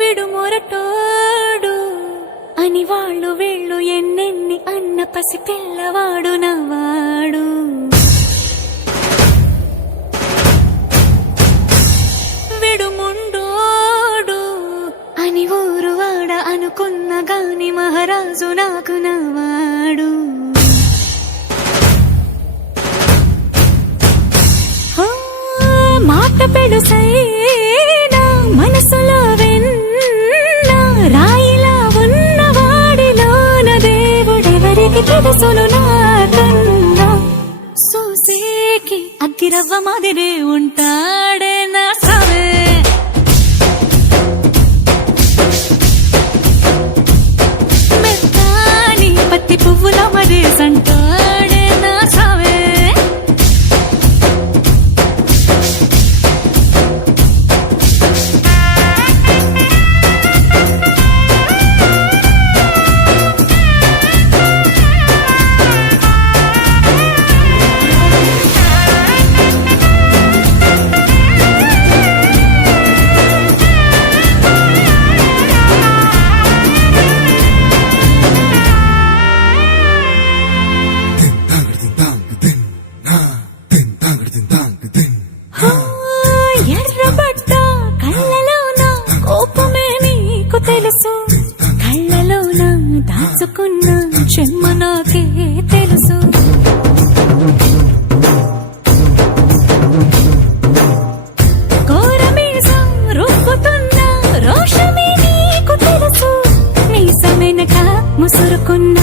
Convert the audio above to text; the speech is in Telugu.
విడుమొరటోడు అని వాళ్ళు వీళ్ళు ఎన్నెన్ని అన్న పసి పిల్లవాడు నవ్వాడు. విడుముండోడు అని ఊరు వాడ అనుకున్న గాని మహారాజు నాకు నవ్వాడు. మాట పెడుసైనా మనసులో వెన్న రాయిలా ఉన్నవాడిలోన దేవుడెవరికి తెలుసును నాకన్నా. సూసేకి అగ్గిరవ్వ మాదిరే ఉంటాడే నా సావే. మెత్తాని పత్తి పువ్వుల మరేసంటాడే నా సావే. ఎర్రబడ్డ కళ్ళలోన కోపమే నీకు తెలుసు, కళ్ళలోన దాచుకున్న చెమ్మ నాకే తెలుసు. కోరమీసం రుబ్బుతున్న రోషమే నీకు తెలుసు, మీసమెనక ముసురుకున్న